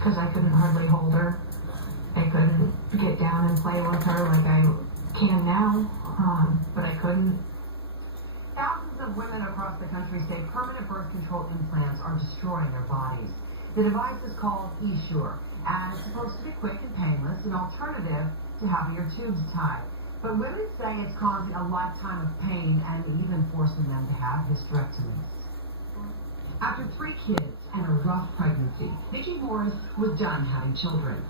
because I couldn't hardly hold her. I couldn't get down and play with her like I can now, but I couldn't. Thousands of women across the country say permanent birth control implants are destroying their bodies. The device is called Essure, and it's supposed to be quick and painless, an alternative to having your tubes tied. But women say it's causing a lifetime of pain and even forcing them to have hysterectomies. After 3 kids and a rough pregnancy, Nikki Morris was done having children.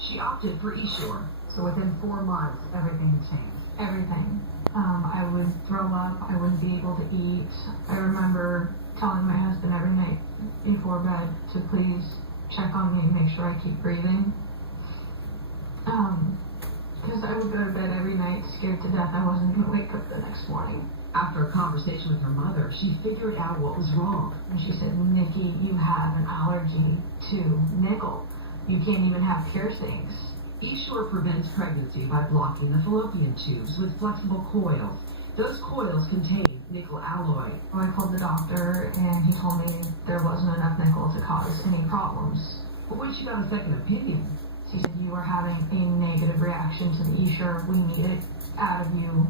She opted for Essure, so within 4 months, everything changed. Everything. I would throw up. I wouldn't be able to eat. I remember telling my husband every night before bed to please check on me and make sure I keep breathing. Because I would go to bed every night scared to death I wasn't going to wake up the next morning. After a conversation with her mother, she figured out what was wrong. And she said, Nikki, you have an allergy to nickel. You can't even have piercings. Essure prevents pregnancy by blocking the fallopian tubes with flexible coils. Those coils contain nickel alloy. I called the doctor and he told me there wasn't enough nickel to cause any problems. But when she got a second opinion, she said, you are having a negative reaction to the Essure. We need it out of you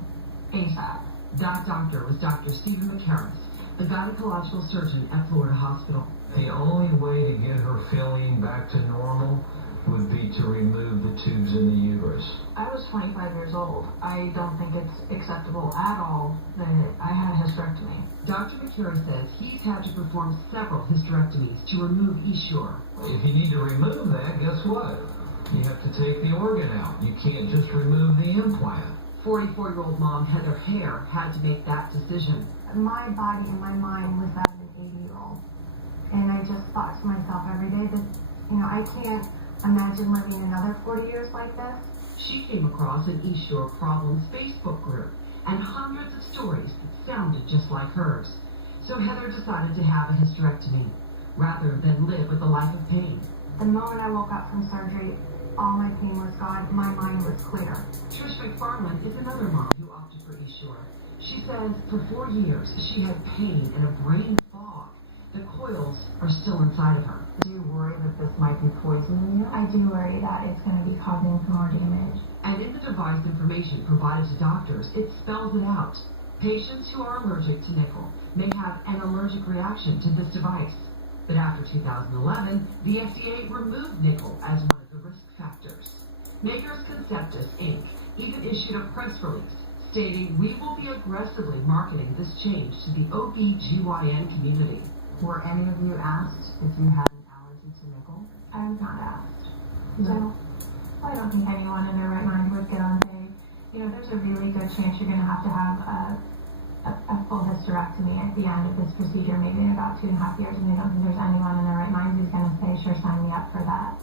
ASAP. That doctor was Dr. Stephen McCarris, the gynecological surgeon at Florida Hospital. The only way to get her feeling back to normal would be to remove the tubes in the uterus. I was 25 years old. I don't think it's acceptable at all that I had a hysterectomy. Dr. McCarris says he's had to perform several hysterectomies to remove Essure. If you need to remove that, guess what? You have to take the organ out. You can't just remove the implant. 44-year-old mom Heather Hare had to make that decision. My body and my mind was that of an 80-year-old. And I just thought to myself every day that, I can't imagine living another 40 years like this. She came across an Essure Problems Facebook group, and hundreds of stories sounded just like hers. So Heather decided to have a hysterectomy, rather than live with a life of pain. The moment I woke up from surgery, all my pain was gone. My mind was clear. Trish McFarland is another mom who opted for Essure. She says for 4 years she had pain and a brain fog. The coils are still inside of her. Do you worry that this might be poisoning you? I do worry that it's going to be causing some more damage. And in the device information provided to doctors, it spells it out. Patients who are allergic to nickel may have an allergic reaction to this device. But after 2011, the FDA removed nickel as one of the risk factors. Makers Conceptus, Inc. even issued a press release stating, we will be aggressively marketing this change to the OB/GYN community. Were any of you asked if you had an allergy to nickel? I was not asked. No. I don't think anyone in their right mind would go and say, there's a really good chance you're going to have a full hysterectomy at the end of this procedure, maybe in about 2.5 years, and I don't think there's anyone in their right mind who's going to say, sure, sign me up for that.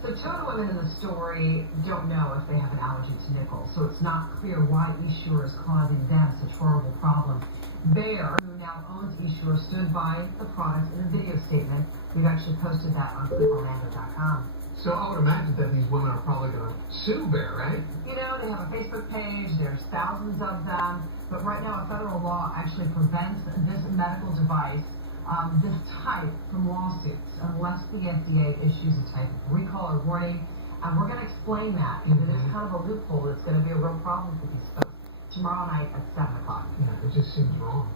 So 2 of the women in the story don't know if they have an allergy to nickel, so it's not clear why Essure is causing them such horrible problems. Bayer, who now owns Essure, stood by the product in a video statement. We've actually posted that on cliporlando.com. So I would imagine that these women are probably going to sue Bayer, right? They have a Facebook page, there's thousands of them, but right now a federal law actually prevents this medical device, this type, from lawsuits unless the FDA issues a type of recall or warning. And we're going to explain that because it is kind of a loophole that's going to be a real problem for these folks tomorrow night at 7 o'clock. Yeah, it just seems wrong.